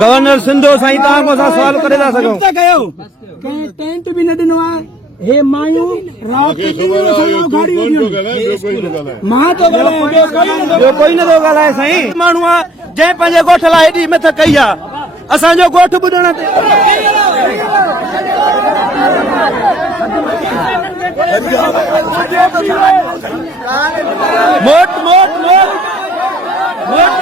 गवर्नर सिंधो साईं तव्हां को सवाल करे था सघूं टेंट भी न ॾिनो आहे हे मायूं राति मां तो ॿियो कोई नथो ॻाल्हाए साईं माण्हू आहे जंहिं पंहिंजे ॻोठ लाइ हेॾी मथां कई आहे असांजो ॻोठ ॿुधण ते मोट मोट मोट मोट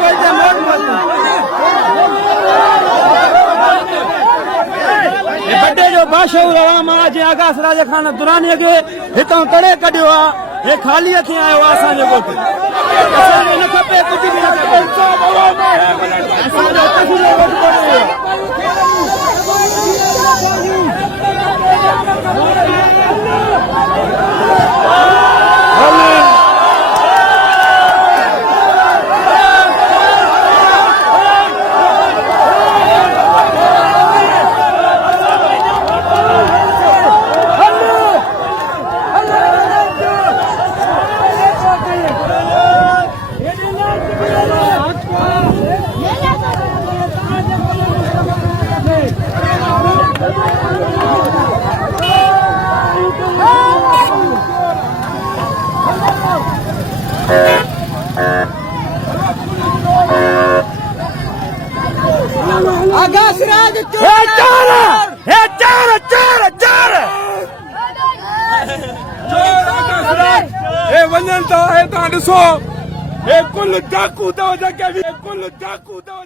बड़े जो बादशाह आवाम आहे जीअं आगास राज खान दुरानीअ खे हितां तड़े कढियो आहे हे ख़ाली हथी आयो आहे असांजो ॻोठ असांखे न खपे कुझु बि न खपे असांजो कुझु न खपे आगास राज वञनि था हे तव्हां ॾिसो हे कुल डाकू अथव जेके बि कुल डाकू अथव